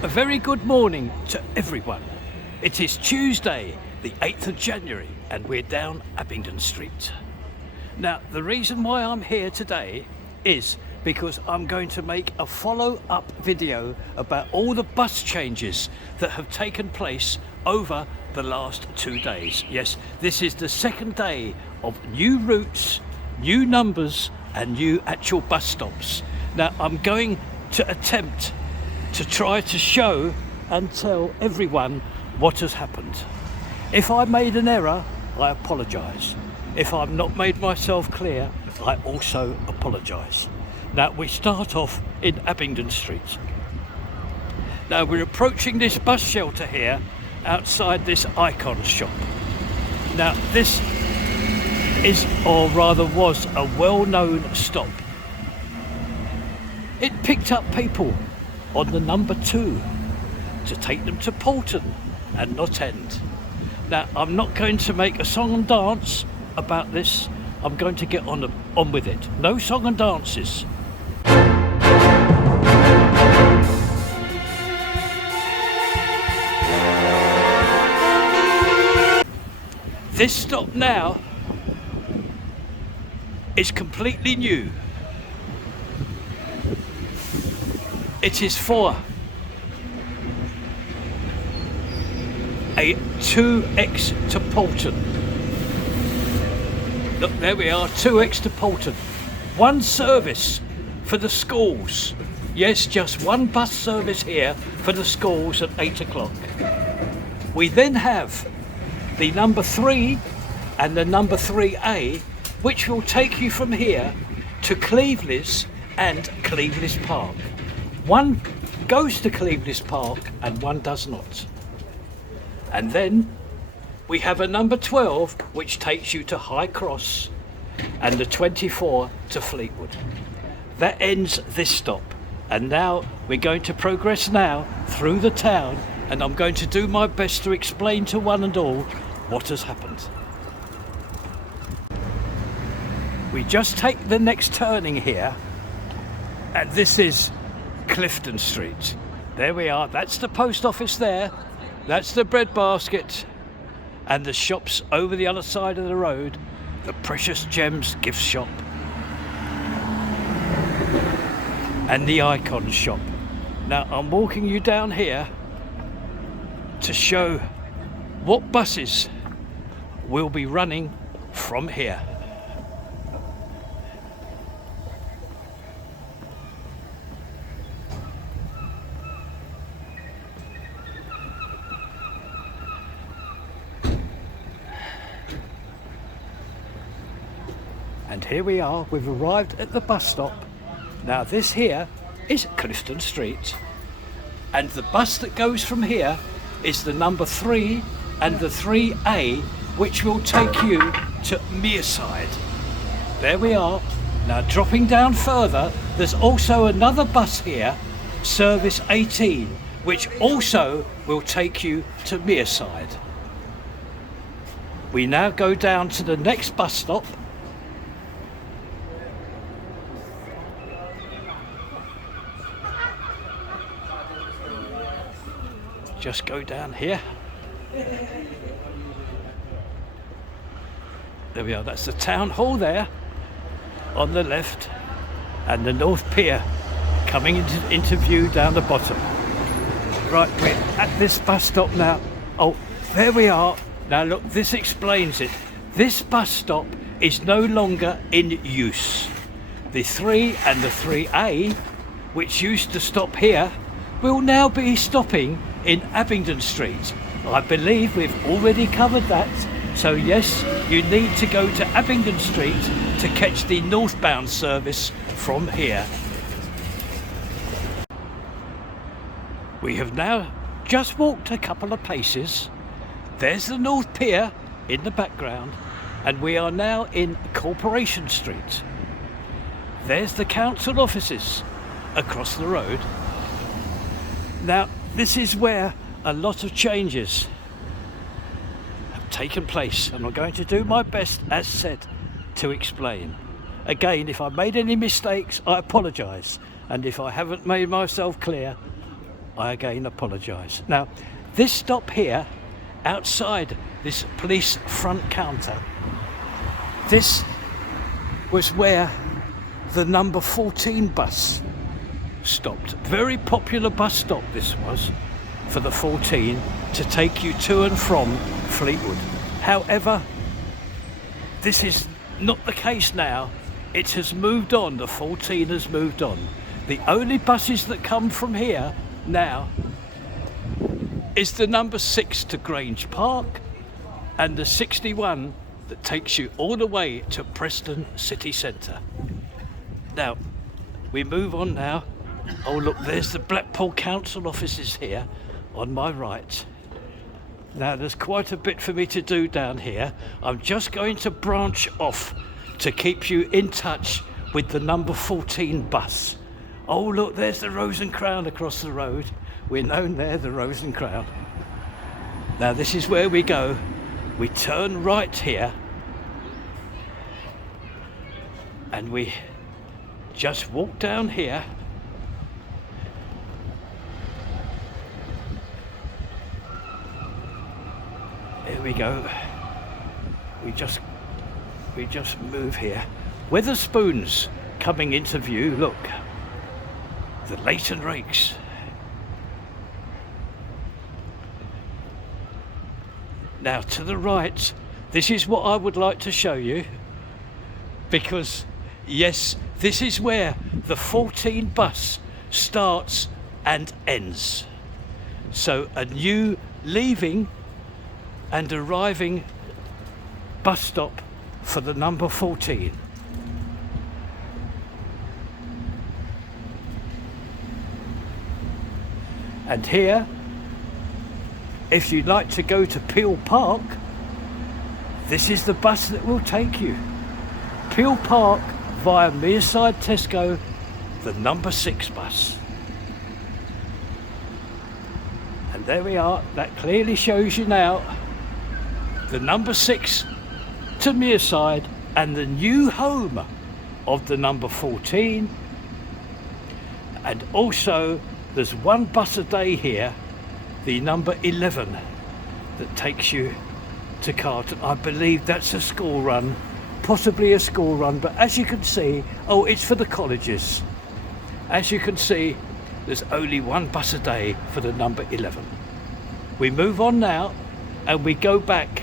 A very good morning to everyone. It is Tuesday, the 8th of January, and we're down Abingdon Street. Now, the reason why I'm here today is because I'm going to make a follow-up video about all the bus changes that have taken place over the last 2 days. Yes, this is the second day of new routes, new numbers, and new actual bus stops. Now, I'm going to attempt to try to show and tell everyone what has happened. If I made an error, I apologise. If I've not made myself clear, I also apologise. Now, we start off in Abingdon Street. Now, we're approaching this bus shelter here outside this Icon shop. Now, this is, or rather was, a well-known stop. It picked up people on the number 2 to take them to Poulton and Knott End. Now, I'm not going to make a song and dance about this. I'm going to get on with it. No song and dances. This stop now is completely new. It is for a 2X to Poulton. Look, there we are, 2X to Poulton. One service for the schools. Yes, just one bus service here for the schools at 8 o'clock. We then have the number 3 and the number 3A, which will take you from here to Cleveley's and Cleveley's Park. One goes to Cleveley's Park and one does not. And then we have a number 12 which takes you to High Cross and the 24 to Fleetwood. That ends this stop, and now we're going to progress now through the town, and I'm going to do my best to explain to one and all what has happened. We just take the next turning here, and this is Clifton Street. There we are, that's the post office there, that's the bread basket, and the shops over the other side of the road, the Precious Gems gift shop and the Icon shop. Now, I'm walking you down here to show what buses will be running from here. And here we are, we've arrived at the bus stop. Now, this here is Clifton Street, and the bus that goes from here is the number 3 and the 3A, which will take you to Mearside. There we are. Now, dropping down further, there's also another bus here, service 18, which also will take you to Mearside. We now go down to the next bus stop. Just go down here. There we are, that's the town hall there on the left, and the North Pier coming into view down the bottom. Right, we're at this bus stop now. Oh, there we are. Now look, this explains it. This bus stop is no longer in use. The 3 and the 3A, which used to stop here, will now be stopping in Abingdon Street. I believe we've already covered that. So yes, you need to go to Abingdon Street to catch the northbound service from here. We have now just walked a couple of paces. There's the North Pier in the background, and we are now in Corporation Street. There's the council offices across the road. Now, this is where a lot of changes have taken place, and I'm going to do my best, as said, to explain. Again, if I made any mistakes, I apologise, and if I haven't made myself clear, I again apologise. Now, this stop here, outside this police front counter, this was where the number 14 bus stopped. Very popular bus stop this was, for the 14 to take you to and from Fleetwood. However, this is not the case now. It has moved on, the 14 has moved on. The only buses that come from here now is the number 6 to Grange Park and the 61 that takes you all the way to Preston city centre. Now, we move on now. Oh look, there's the Blackpool council offices here on my right. Now there's quite a bit for me to do down here. I'm just going to branch off to keep you in touch with the number 14 bus. Oh look, there's the Rose and Crown across the road. We're known there, the Rose and Crown. Now this is where we go. We turn right here and we just walk down here. Here we go. We just move here. Weatherspoons coming into view. Look, the Leighton Rakes. Now to the right, this is what I would like to show you, because yes, this is where the 14 bus starts and ends. So a new leaving and arriving bus stop for the number 14. And here, if you'd like to go to Peel Park, this is the bus that will take you. Peel Park via Mearside Tesco, the number 6 bus. And there we are, that clearly shows you now the number 6 to Mearside and the new home of the number 14. And also there's one bus a day here, the number 11, that takes you to Carlton. I believe that's a school run, possibly a school run, but as you can see, oh, it's for the colleges. As you can see, there's only one bus a day for the number 11. We move on now and we go back.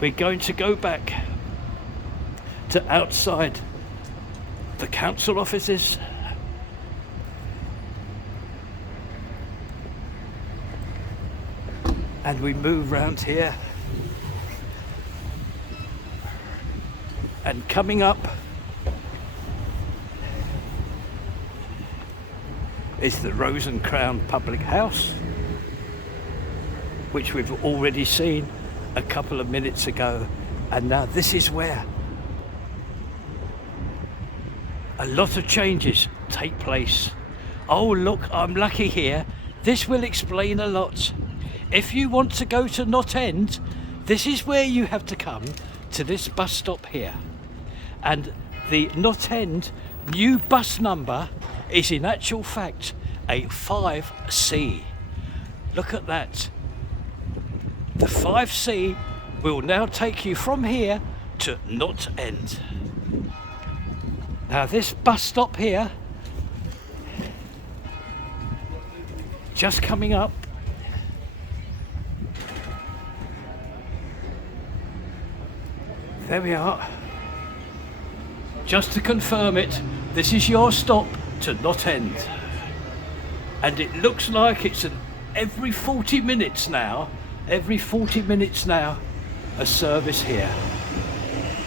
We're going to go back to outside the council offices. And we move round here. And coming up is the Rose and Crown Public House, which we've already seen a couple of minutes ago. And now this is where a lot of changes take place. Oh look, I'm lucky here. This will explain a lot. If you want to go to Knott End, this is where you have to come, to this bus stop here. And the Knott End new bus number is in actual fact a 5C. Look at that. The 5C will now take you from here to Knott End. Now this bus stop here, just coming up, there we are. Just to confirm it, this is your stop to Knott End. And it looks like it's every 40 minutes now, a service here.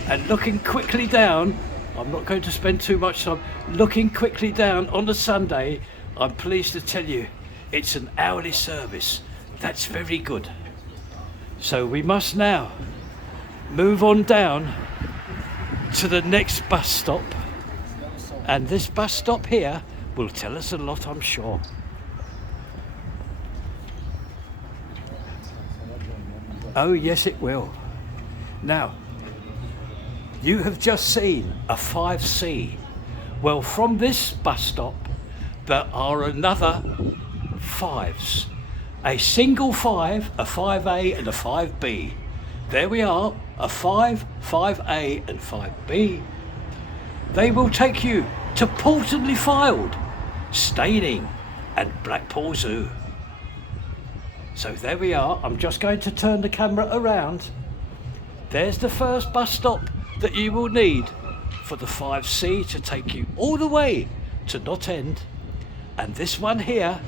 And looking quickly down, I'm not going to spend too much time, looking quickly down on a Sunday, I'm pleased to tell you, it's an hourly service. That's very good. So we must now move on down to the next bus stop, and this bus stop here will tell us a lot, I'm sure. Oh yes, it will. Now, you have just seen a 5C. Well, from this bus stop there are another 5s. A single 5, a 5A and a 5B. There we are, a 5, 5A and 5B. They will take you to Portlandly Filed, Staining and Blackpool Zoo. So there we are. I'm just going to turn the camera around. There's the first bus stop that you will need for the 5C to take you all the way to Knott End. And this one here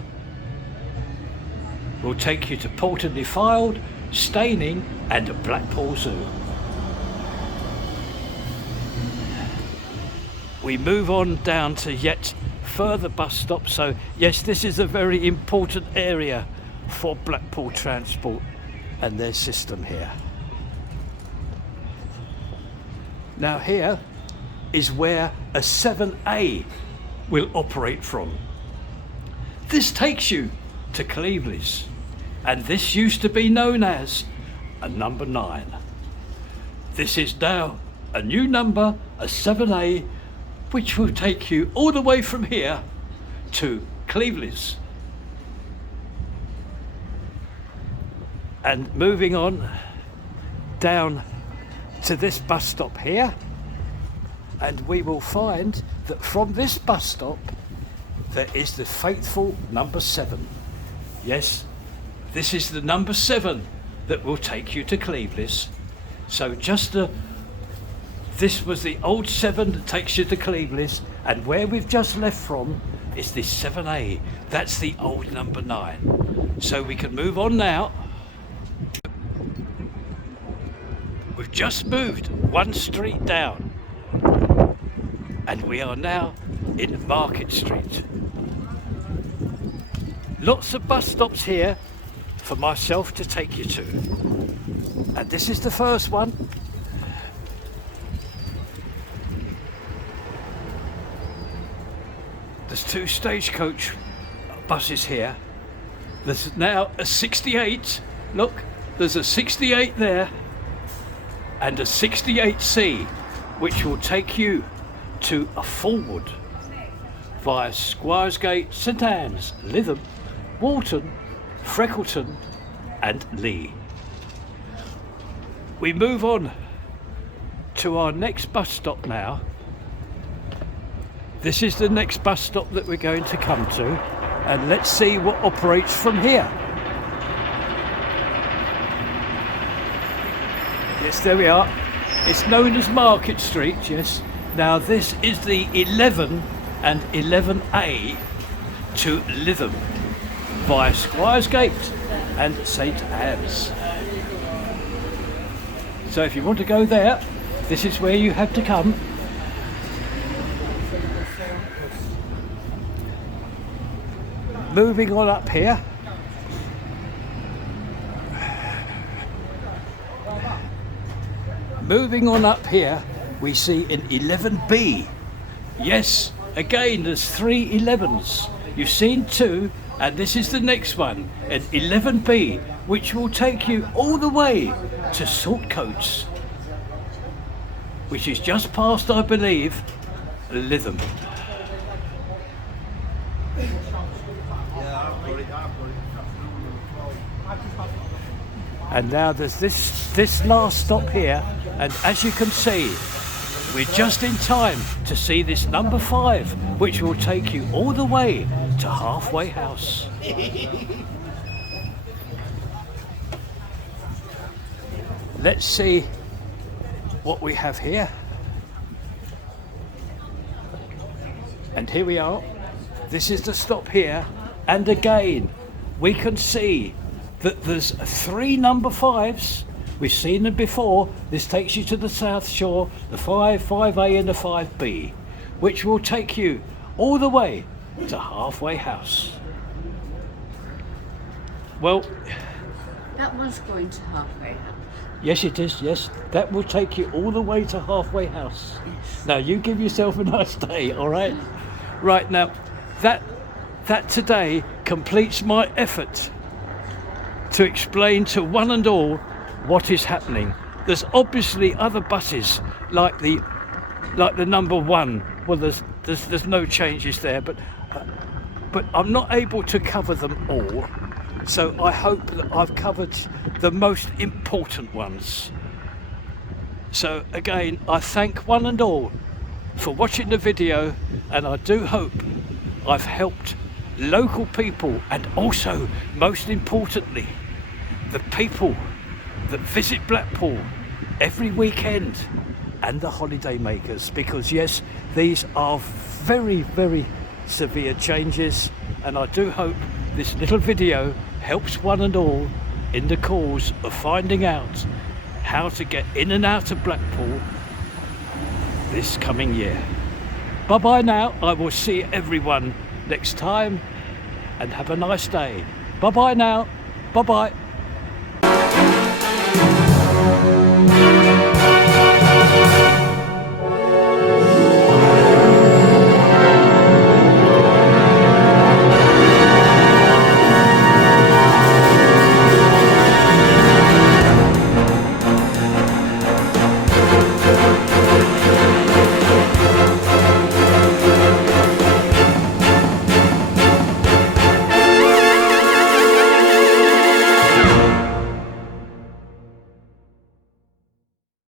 will take you to Portlandly Filed, Staining and Blackpool Zoo. We move on down to yet further bus stops. So yes, this is a very important area for Blackpool Transport and their system here. Now here is where a 7A will operate from. This takes you to Cleveland's, and this used to be known as a number 9. This is now a new number, a 7A, which will take you all the way from here to Cleveland's. And moving on down to this bus stop here, and we will find that from this bus stop there is the faithful number 7. Yes, this is the number 7 that will take you to Cleveland's. So this was the old 7 that takes you to Cleveland's, and where we've just left from is this 7A. That's the old number 9. So we can move on now. We've just moved one street down and we are now in Market Street. Lots of bus stops here for myself to take you to. And this is the first one. There's 2 stagecoach buses here. There's now a 68. Look, there's a 68 there and a 68C, which will take you to a Fulwood via Squiresgate, St Anne's, Lytham, Walton, Freckleton and Lee. We move on to our next bus stop now. This is the next bus stop that we're going to come to, and let's see what operates from here. Yes, there we are. It's known as Market Street, yes. Now this is the 11 and 11A to Lytham via Squiresgate and St Anne's. So if you want to go there, this is where you have to come. Moving on up here. Moving on up here, we see an 11B. Yes, again, there's 3 11s. You've seen 2, and this is the next one, an 11B, which will take you all the way to Saltcoats, which is just past, I believe, Lytham. And now there's this last stop here, and as you can see, we're just in time to see this number 5, which will take you all the way to Halfway House. Let's see what we have here. And here we are. This is the stop here, and again we can see that there's 3 number 5s. We've seen them before. This takes you to the South Shore, the 5, 5A and the 5B, which will take you all the way to Halfway House. Well, that one's going to Halfway House. Yes, it is, yes. That will take you all the way to Halfway House. Yes. Now, you give yourself a nice day, all right? Right, now, that today completes my effort to explain to one and all what is happening. There's obviously other buses like the number 1. Well, there's no changes there, but but I'm not able to cover them all. So I hope that I've covered the most important ones. So again, I thank one and all for watching the video, and I do hope I've helped local people, and also, most importantly, the people that visit Blackpool every weekend and the holiday makers, because yes, these are very, very severe changes, and I do hope this little video helps one and all in the cause of finding out how to get in and out of Blackpool this coming year. Bye bye now. I will see everyone next time, and have a nice day. Bye bye now. Bye bye.